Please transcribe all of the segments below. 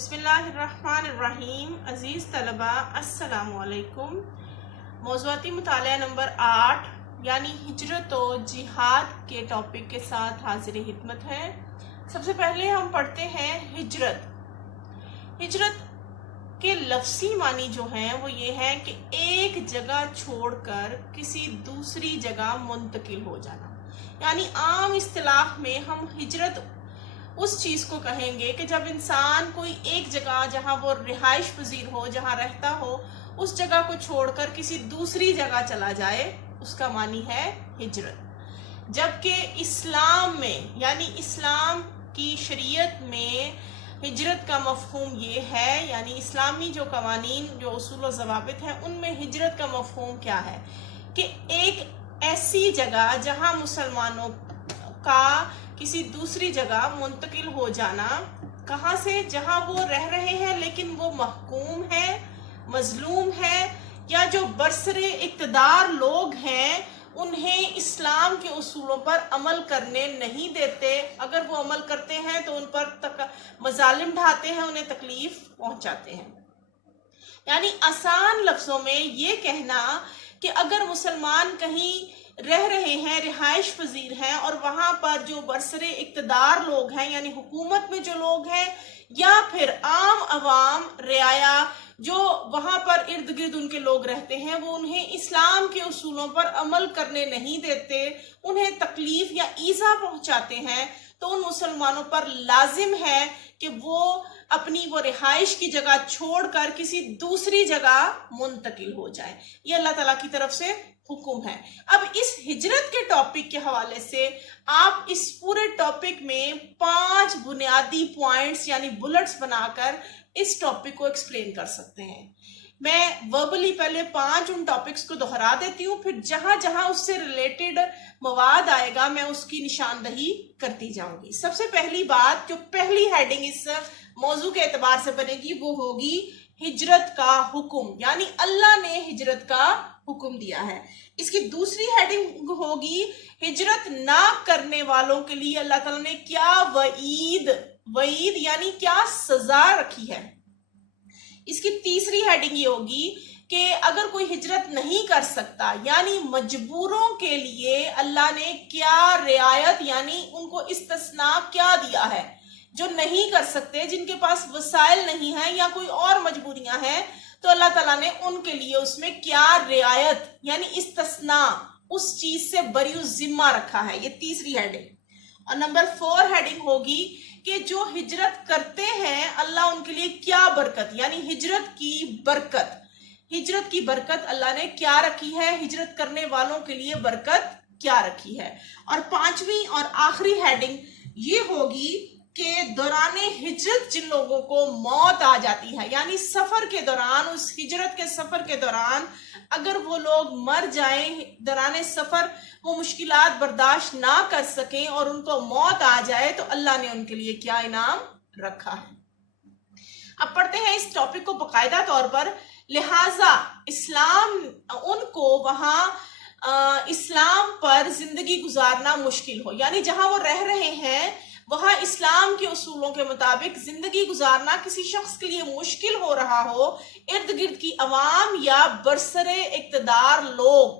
بسم اللہ الرحمن الرحیم. عزیز طلبہ السلام علیکم. موضوعاتی مطالعہ نمبر 8 یعنی ہجرت و جہاد کے ٹاپک کے ساتھ حاضر خدمت ہے. سب سے پہلے ہم پڑھتے ہیں ہجرت. ہجرت کے لفظی معنی جو ہیں وہ یہ ہے کہ ایک جگہ چھوڑ کر کسی دوسری جگہ منتقل ہو جانا. یعنی عام اصطلاح میں ہم ہجرت اس چیز کو کہیں گے کہ جب انسان کوئی ایک جگہ جہاں وہ رہائش پذیر ہو، جہاں رہتا ہو، اس جگہ کو چھوڑ کر کسی دوسری جگہ چلا جائے، اس کا معنی ہے ہجرت. جبکہ اسلام میں یعنی اسلام کی شریعت میں ہجرت کا مفہوم یہ ہے، یعنی اسلامی جو قوانین جو اصول و ضوابط ہیں ان میں ہجرت کا مفہوم کیا ہے کہ ایک ایسی جگہ جہاں مسلمانوں کا کسی دوسری جگہ منتقل ہو جانا. کہاں سے؟ جہاں وہ رہ رہے ہیں لیکن وہ محکوم ہے، مظلوم ہے، یا جو برسر اقتدار لوگ ہیں انہیں اسلام کے اصولوں پر عمل کرنے نہیں دیتے. اگر وہ عمل کرتے ہیں تو ان پر مظالم ڈھاتے ہیں، انہیں تکلیف پہنچاتے ہیں. یعنی آسان لفظوں میں یہ کہنا کہ اگر مسلمان کہیں رہ رہے ہیں، رہائش پذیر ہیں، اور وہاں پر جو برسر اقتدار لوگ ہیں یعنی حکومت میں جو لوگ ہیں یا پھر عام عوام رعایا جو وہاں پر ارد گرد ان کے لوگ رہتے ہیں، وہ انہیں اسلام کے اصولوں پر عمل کرنے نہیں دیتے، انہیں تکلیف یا ایذا پہنچاتے ہیں، تو ان مسلمانوں پر لازم ہے کہ وہ اپنی وہ رہائش کی جگہ چھوڑ کر کسی دوسری جگہ منتقل ہو جائیں. یہ اللہ تعالیٰ کی طرف سے حکم ہے. اب اس ہجرت کے ٹاپک کے حوالے سے آپ اس پورے ٹاپک میں 5 بنیادی پوائنٹس یعنی بلٹس بنا کر اس ٹاپک کو ایکسپلین کر سکتے ہیں. میں وربلی پہلے 5 ان ٹاپکس کو دہرا دیتی ہوں، پھر جہاں جہاں اس سے ریلیٹڈ مواد آئے گا میں اس کی نشاندہی کرتی جاؤں گی. سب سے پہلی بات جو پہلی ہیڈنگ اس موضوع کے اعتبار سے بنے گی وہ ہوگی ہجرت کا حکم، یعنی اللہ نے ہجرت کا حکم دیا ہے. اس کی دوسری ہیڈنگ ہوگی ہجرت نہ کرنے والوں کے لیے اللہ تعالیٰ نے کیا وعید یعنی کیا سزا رکھی ہے. اس کی تیسری ہیڈنگ یہ ہوگی کہ اگر کوئی ہجرت نہیں کر سکتا یعنی مجبوروں کے لیے اللہ نے کیا رعایت یعنی ان کو استثناء کیا دیا ہے. جو نہیں کر سکتے، جن کے پاس وسائل نہیں ہیں یا کوئی اور مجبوریاں ہیں، تو اللہ تعالیٰ نے ان کے لیے اس میں کیا رعایت یعنی استثناء اس چیز سے بری الذمہ رکھا ہے. یہ تیسری ہیڈنگ. اور نمبر 4 ہیڈنگ ہوگی کہ جو ہجرت کرتے ہیں اللہ ان کے لیے کیا برکت یعنی ہجرت کی برکت اللہ نے کیا رکھی ہے، ہجرت کرنے والوں کے لیے برکت کیا رکھی ہے. اور 5ویں اور آخری ہیڈنگ یہ ہوگی کہ دوران ہجرت جن لوگوں کو موت آ جاتی ہے یعنی سفر کے دوران، اس ہجرت کے سفر کے دوران اگر وہ لوگ مر جائیں دوران سفر، وہ مشکلات برداشت نہ کر سکیں اور ان کو موت آ جائے، تو اللہ نے ان کے لیے کیا انعام رکھا ہے. اب پڑھتے ہیں اس ٹاپک کو باقاعدہ طور پر. لہٰذا اسلام ان کو وہاں اسلام پر زندگی گزارنا مشکل ہو، یعنی جہاں وہ رہ رہے ہیں وہاں اسلام کے اصولوں کے مطابق زندگی گزارنا کسی شخص کے لیے مشکل ہو رہا ہو، ارد گرد کی عوام یا برسر اقتدار لوگ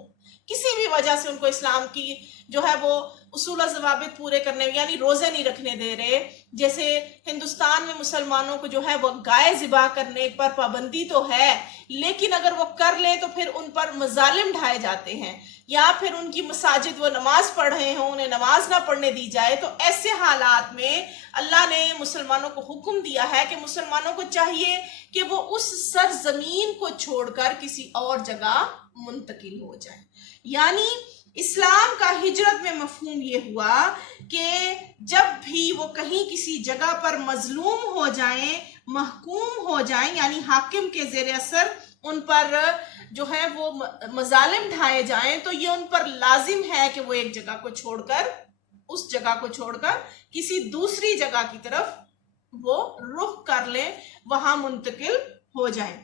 کسی بھی وجہ سے ان کو اسلام کی جو ہے وہ اصول و ضوابط پورے کرنے یعنی روزے نہیں رکھنے دے رہے. جیسے ہندوستان میں مسلمانوں کو جو ہے وہ گائے ذبح کرنے پر پابندی تو ہے، لیکن اگر وہ کر لے تو پھر ان پر مظالم ڈھائے جاتے ہیں، یا پھر ان کی مساجد وہ نماز پڑھ رہے ہوں انہیں نماز نہ پڑھنے دی جائے. تو ایسے حالات میں اللہ نے مسلمانوں کو حکم دیا ہے کہ مسلمانوں کو چاہیے کہ وہ اس سرزمین کو چھوڑ کر کسی اور جگہ منتقل ہو جائیں. یعنی اسلام کا ہجرت میں مفہوم یہ ہوا کہ جب بھی وہ کہیں کسی جگہ پر مظلوم ہو جائیں، محکوم ہو جائیں یعنی حاکم کے زیر اثر ان پر جو ہے وہ مظالم ڈھائے جائیں، تو یہ ان پر لازم ہے کہ وہ ایک جگہ کو چھوڑ کر کسی دوسری جگہ کی طرف وہ رخ کر لیں، وہاں منتقل ہو جائیں.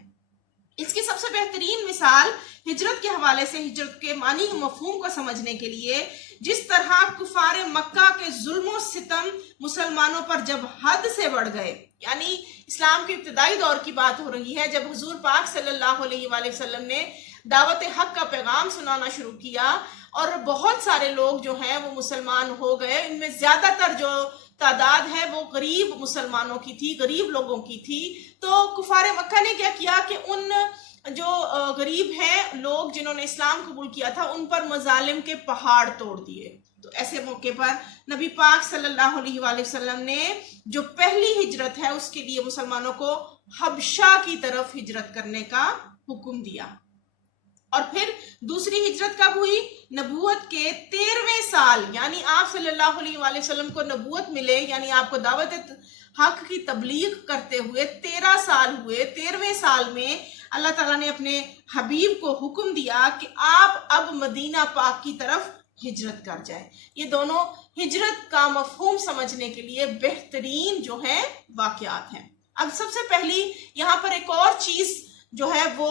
اس کی سب سے بہترین مثال ہجرت کے حوالے سے ہجرت کے معنی مفہوم کو سمجھنے کے لیے جس طرح کفار مکہ کے ظلم و ستم مسلمانوں پر جب حد سے بڑھ گئے یعنی اسلام کے ابتدائی دور کی بات ہو رہی ہے، جب حضور پاک صلی اللہ علیہ وآلہ وسلم نے دعوت حق کا پیغام سنانا شروع کیا اور بہت سارے لوگ جو ہیں وہ مسلمان ہو گئے. ان میں زیادہ تر جو تعداد ہے وہ غریب مسلمانوں کی تھی، غریب لوگوں کی تھی. تو کفار مکہ نے کیا کیا کہ ان جو غریب ہیں لوگ جنہوں نے اسلام قبول کیا تھا ان پر مظالم کے پہاڑ توڑ دیے. تو ایسے موقع پر نبی پاک صلی اللہ علیہ وآلہ وسلم نے جو پہلی ہجرت ہے اس کے لیے مسلمانوں کو حبشہ کی طرف ہجرت کرنے کا حکم دیا. اور پھر دوسری ہجرت کب ہوئی؟ نبوت کے 13ویں سال، یعنی آپ صلی اللہ علیہ وآلہ وسلم کو نبوت ملے، یعنی آپ کو دعوت حق کی تبلیغ کرتے ہوئے 13 سال ہوئے. 13ویں سال میں اللہ تعالیٰ نے اپنے حبیب کو حکم دیا کہ آپ اب مدینہ پاک کی طرف ہجرت کر جائیں. یہ دونوں ہجرت کا مفہوم سمجھنے کے لیے بہترین جو ہے واقعات ہیں. اب سب سے پہلی یہاں پر ایک اور چیز جو ہے وہ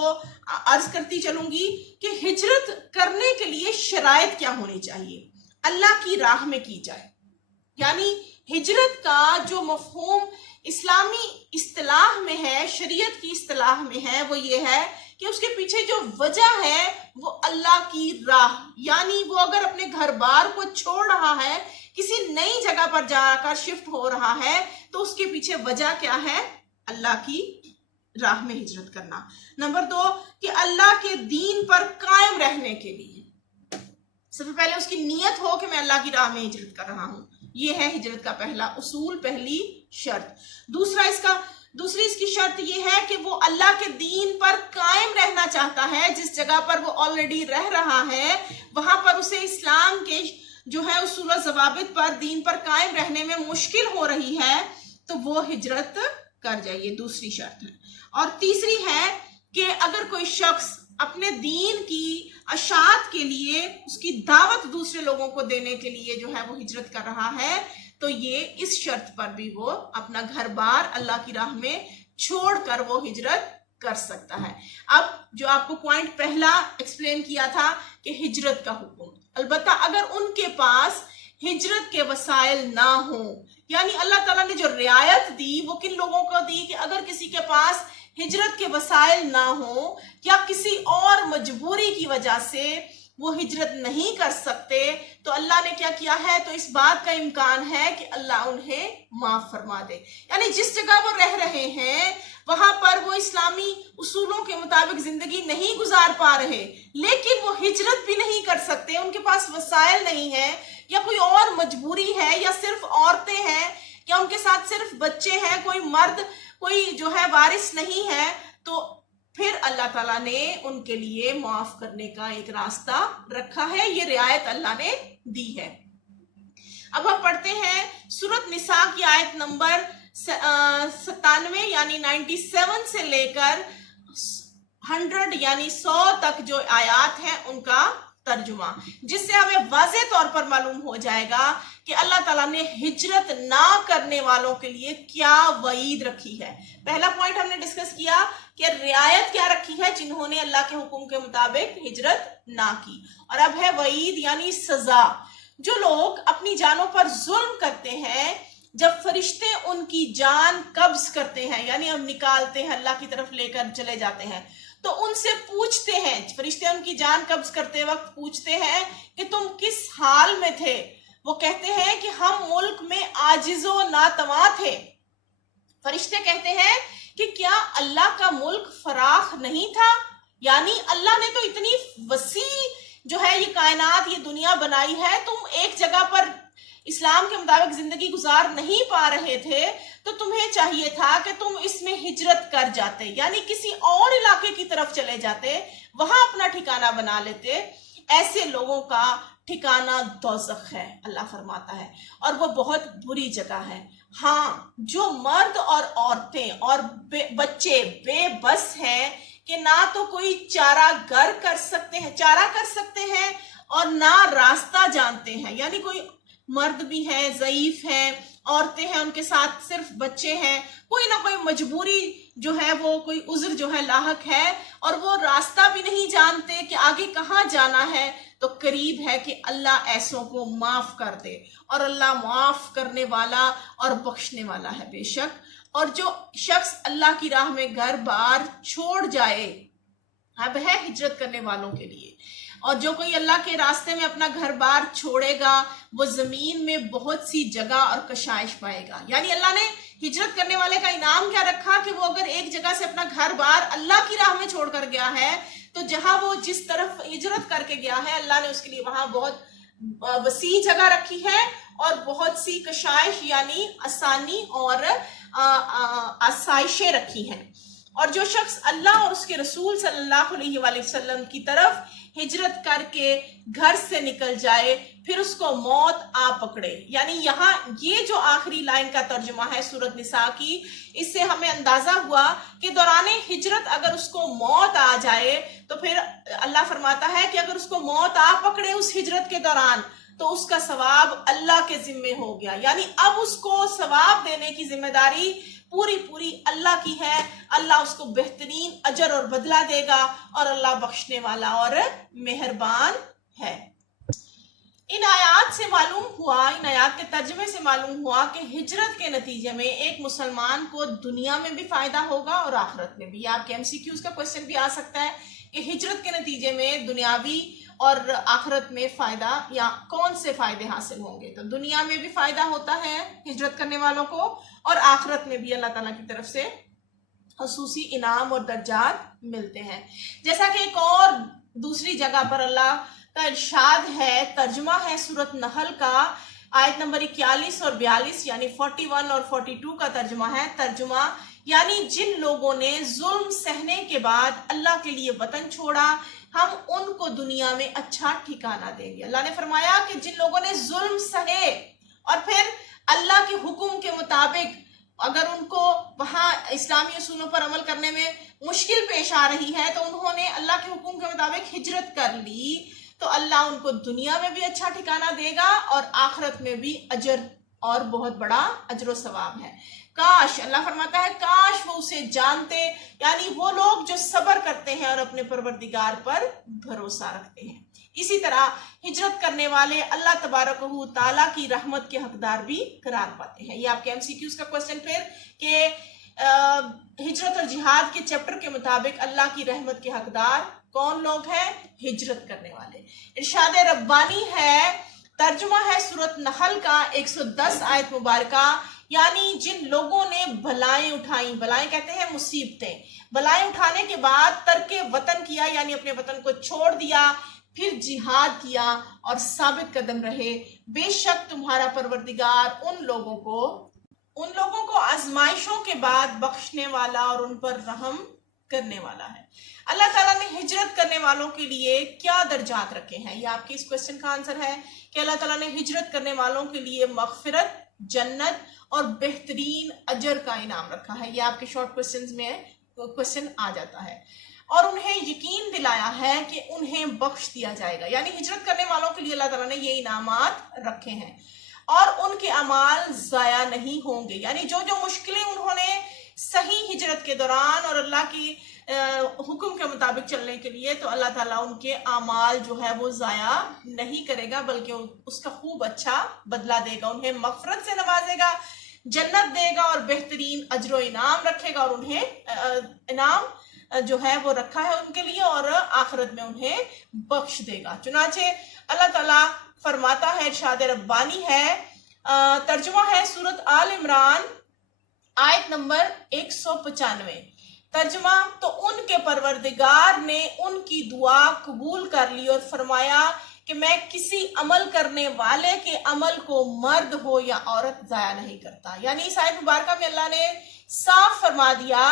عرض کرتی چلوں گی کہ ہجرت کرنے کے لیے شرائط کیا ہونی چاہیے. اللہ کی راہ میں کی جائے، یعنی ہجرت کا جو مفہوم اسلامی اصطلاح میں ہے، شریعت کی اصطلاح میں ہے، وہ یہ ہے کہ اس کے پیچھے جو وجہ ہے وہ اللہ کی راہ، یعنی وہ اگر اپنے گھر بار کو چھوڑ رہا ہے، کسی نئی جگہ پر جا کر شفٹ ہو رہا ہے، تو اس کے پیچھے وجہ کیا ہے؟ اللہ کی راہ میں ہجرت کرنا. نمبر 2 کہ اللہ کے دین پر قائم رہنے کے لیے سب سے پہلے اس کی نیت ہو کہ میں اللہ کی راہ میں ہجرت کر رہا ہوں. یہ ہے ہجرت کا پہلا اصول، پہلی شرط. دوسری اس کی شرط یہ ہے کہ وہ اللہ کے دین پر قائم رہنا چاہتا ہے. جس جگہ پر وہ آلریڈی رہ رہا ہے وہاں پر اسے اسلام کے جو ہے اصول و ضوابط پر، دین پر قائم رہنے میں مشکل ہو رہی ہے تو وہ ہجرت کر جائے. دوسری شرط ہے. اور تیسری ہے کہ اگر کوئی شخص اپنے دین کی اشاعت کے لیے، اس کی دعوت دوسرے لوگوں کو دینے کے لیے جو ہے وہ ہجرت کر رہا ہے تو یہ اس شرط پر بھی وہ اپنا گھر بار اللہ کی راہ میں چھوڑ کر وہ ہجرت کر سکتا ہے. اب جو آپ کو پوائنٹ پہلا ایکسپلین کیا تھا کہ ہجرت کا حکم، البتہ اگر ان کے پاس ہجرت کے وسائل نہ ہوں، یعنی اللہ تعالیٰ نے جو رعایت دی وہ کن لوگوں کو دی کہ اگر کسی کے پاس ہجرت کے وسائل نہ ہوں یا کسی اور مجبوری کی وجہ سے وہ ہجرت نہیں کر سکتے تو اللہ نے کیا کیا ہے، تو اس بات کا امکان ہے کہ اللہ انہیں معاف فرما دے. یعنی جس جگہ وہ رہ رہے ہیں وہاں پر وہ اسلامی اصولوں کے مطابق زندگی نہیں گزار پا رہے، لیکن وہ ہجرت بھی نہیں کر سکتے، ان کے پاس وسائل نہیں ہیں، یا کوئی اور مجبوری ہے، یا صرف عورتیں ہیں، یا ان کے ساتھ صرف بچے ہیں، کوئی مرد کوئی جو ہے وارث نہیں ہے، تو پھر اللہ تعالیٰ نے ان کے لیے معاف کرنے کا ایک راستہ رکھا ہے. یہ رعایت اللہ نے دی ہے. اب ہم پڑھتے ہیں سورۃ نساء کی آیت نمبر 97 یعنی 97 سے لے کر 100 یعنی 100 تک جو آیات ہیں ان کا ترجمہ، جس سے ہمیں واضح طور پر معلوم ہو جائے گا کہ اللہ تعالیٰ نے ہجرت نہ کرنے والوں کے لیے کیا وعید رکھی ہے. پہلا پوائنٹ ہم نے ڈسکس کیا کہ رعایت کیا رکھی ہے جنہوں نے اللہ کے حکم کے مطابق ہجرت نہ کی، اور اب ہے وعید یعنی سزا. جو لوگ اپنی جانوں پر ظلم کرتے ہیں، جب فرشتے ان کی جان قبض کرتے ہیں، یعنی ہم نکالتے ہیں اللہ کی طرف لے کر چلے جاتے ہیں، تو ان سے پوچھتے ہیں، فرشتے ان کی جان قبض کرتے وقت پوچھتے ہیں کہ تم کس حال میں تھے؟ وہ کہتے ہیں کہ ہم ملک میں عاجز و ناتواں تھے. فرشتے کہتے ہیں کہ کیا اللہ کا ملک فراخ نہیں تھا؟ یعنی اللہ نے تو اتنی وسیع جو ہے یہ کائنات، یہ دنیا بنائی ہے، تم ایک جگہ پر اسلام کے مطابق زندگی گزار نہیں پا رہے تھے تو تمہیں چاہیے تھا کہ تم اس میں ہجرت کر جاتے، یعنی کسی اور علاقے کی طرف چلے جاتے، وہاں اپنا ٹھکانہ بنا لیتے. ایسے لوگوں کا ٹھکانہ دوزخ ہے، اللہ فرماتا ہے، اور وہ بہت بری جگہ ہے. ہاں، جو مرد اور عورتیں اور بچے بے بس ہیں کہ نہ تو کوئی چارہ کر سکتے ہیں اور نہ راستہ جانتے ہیں، یعنی کوئی مرد بھی ہیں، ضعیف ہیں، عورتیں ہیں، ان کے ساتھ صرف بچے ہیں، کوئی نہ کوئی مجبوری جو ہے وہ کوئی عذر جو ہے لاحق ہے، اور وہ راستہ بھی نہیں جانتے کہ آگے کہاں جانا ہے، تو قریب ہے کہ اللہ ایسوں کو معاف کر دے، اور اللہ معاف کرنے والا اور بخشنے والا ہے بے شک. اور جو شخص اللہ کی راہ میں گھر بار چھوڑ جائے، اب ہے ہجرت کرنے والوں کے لیے، اور جو کوئی اللہ کے راستے میں اپنا گھر بار چھوڑے گا وہ زمین میں بہت سی جگہ اور کشائش پائے گا. یعنی اللہ نے ہجرت کرنے والے کا انعام کیا رکھا کہ وہ اگر ایک جگہ سے اپنا گھر بار اللہ کی راہ میں چھوڑ کر گیا ہے تو جہاں وہ جس طرف ہجرت کر کے گیا ہے اللہ نے اس کے لیے وہاں بہت وسیع جگہ رکھی ہے اور بہت سی کشائش یعنی آسانی اور آسائشیں رکھی ہیں. اور جو شخص اللہ اور اس کے رسول صلی اللہ علیہ وآلہ وسلم کی طرف ہجرت کر کے گھر سے نکل جائے پھر اس کو موت آ پکڑے، یعنی یہاں یہ جو آخری لائن کا ترجمہ ہے سورۃ نساء کی، اس سے ہمیں اندازہ ہوا کہ دوران ہجرت اگر اس کو موت آ جائے تو پھر اللہ فرماتا ہے کہ اگر اس کو موت آ پکڑے اس ہجرت کے دوران تو اس کا ثواب اللہ کے ذمے ہو گیا. یعنی اب اس کو ثواب دینے کی ذمہ داری پوری اللہ کی ہے. اللہ اس کو بہترین اجر اور بدلہ دے گا اور اللہ بخشنے والا اور مہربان ہے. ان آیات سے معلوم ہوا، ان آیات کے ترجمے سے معلوم ہوا کہ ہجرت کے نتیجے میں ایک مسلمان کو دنیا میں بھی فائدہ ہوگا اور آخرت میں بھی. یہ آپ کے MCQs کا کوشچن بھی آ سکتا ہے کہ ہجرت کے نتیجے میں دنیاوی اور آخرت میں فائدہ یا کون سے فائدے حاصل ہوں گے. تو دنیا میں بھی فائدہ ہوتا ہے ہجرت کرنے والوں کو اور آخرت میں بھی اللہ تعالیٰ کی طرف سے خصوصی انعام اور درجات ملتے ہیں. جیسا کہ ایک اور دوسری جگہ پر اللہ کا ارشاد ہے، ترجمہ ہے سورۃ نحل کا آیت نمبر 41 اور 42 یعنی 41 اور 42 کا ترجمہ ہے. ترجمہ یعنی جن لوگوں نے ظلم سہنے کے بعد اللہ کے لیے وطن چھوڑا ہم ان کو دنیا میں اچھا ٹھکانہ دیں گے. اللہ نے فرمایا کہ جن لوگوں نے ظلم سہے اور پھر اللہ کے حکم کے مطابق اگر ان کو وہاں اسلامی اصولوں پر عمل کرنے میں مشکل پیش آ رہی ہے تو انہوں نے اللہ کے حکم کے مطابق ہجرت کر لی تو اللہ ان کو دنیا میں بھی اچھا ٹھکانہ دے گا اور آخرت میں بھی اجر اور بہت بڑا اجر و ثواب ہے. کاش، اللہ فرماتا ہے کاش وہ اسے جانتے، یعنی وہ لوگ جو صبر کرتے ہیں اور اپنے پروردگار پر بھروسہ رکھتے ہیں. اسی طرح ہجرت کرنے والے اللہ تبارک و تعالیٰ کی رحمت کے حقدار بھی قرار پاتے ہیں. یہ آپ کے MCQs کا کوشچن پھر کہ ہجرت اور جہاد کے چیپٹر کے مطابق اللہ کی رحمت کے حقدار کون لوگ ہیں؟ ہجرت کرنے والے. ارشاد ربانی ہے، ترجمہ ہے سورۃ نحل کا 110 آیت مبارکہ، یعنی جن لوگوں نے بلائیں اٹھائیں، بلائیں کہتے ہیں مصیبتیں، بلائیں اٹھانے کے بعد ترک وطن کیا یعنی اپنے وطن کو چھوڑ دیا، پھر جہاد کیا اور ثابت قدم رہے، بے شک تمہارا پروردگار ان لوگوں کو آزمائشوں کے بعد بخشنے والا اور ان پر رحم کرنے والا ہے. اللہ تعالیٰ نے ہجرت کرنے والوں کے لیے کیا درجات رکھے ہیں؟ یہ آپ کے اس کوشچن کا آنسر ہے کہ اللہ تعالیٰ نے ہجرت کرنے والوں کے لیے مغفرت، جنت اور بہترین اجر کا انعام رکھا ہے. یہ آپ کے شارٹ کوشچنز میں کوشچن آ جاتا ہے. اور انہیں یقین دلایا ہے کہ انہیں بخش دیا جائے گا، یعنی ہجرت کرنے والوں کے لیے اللہ تعالیٰ نے یہ انعامات رکھے ہیں اور ان کے اعمال ضائع نہیں ہوں گے. یعنی جو مشکلیں انہوں نے صحیح ہجرت کے دوران اور اللہ کی حکم کے مطابق چلنے کے لیے، تو اللہ تعالیٰ ان کے اعمال جو ہے وہ ضائع نہیں کرے گا بلکہ اس کا خوب اچھا بدلہ دے گا. انہیں مغفرت سے نوازے گا، جنت دے گا اور بہترین اجر و انعام رکھے گا، اور انہیں انعام جو ہے وہ رکھا ہے ان کے لیے اور آخرت میں انہیں بخش دے گا. چنانچہ اللہ تعالیٰ فرماتا ہے، ارشاد ربانی ہے، ترجمہ ہے سورۃ آل عمران آیت نمبر 195. ترجمہ، تو ان کے پروردگار نے ان کی دعا قبول کر لی اور فرمایا کہ میں کسی عمل کرنے والے کے عمل کو مرد ہو یا عورت ضائع نہیں کرتا. یعنی اس آیت مبارکہ میں اللہ نے صاف فرما دیا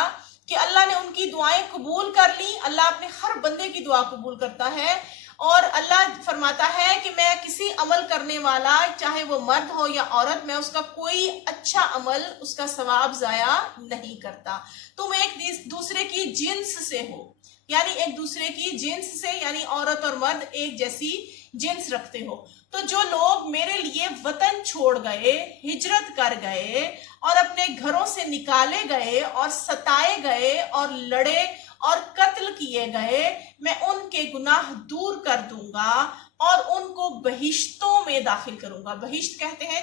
کہ اللہ نے ان کی دعائیں قبول کر لی. اللہ اپنے ہر بندے کی دعا قبول کرتا ہے اور اللہ فرماتا ہے کہ میں کسی عمل کرنے والا چاہے وہ مرد ہو یا عورت، میں اس کا کوئی اچھا عمل، اس کا ثواب ضائع نہیں کرتا. تم ایک دوسرے کی جنس سے ہو، یعنی ایک دوسرے کی جنس سے یعنی عورت اور مرد ایک جیسی جنس رکھتے ہو. تو جو لوگ میرے لیے وطن چھوڑ گئے، ہجرت کر گئے اور اپنے گھروں سے نکالے گئے اور ستائے گئے اور لڑے اور قتل کیے گئے، میں ان کے گناہ دور کر دوں گا اور ان کو بہشتوں میں داخل کروں گا. بہشت کہتے ہیں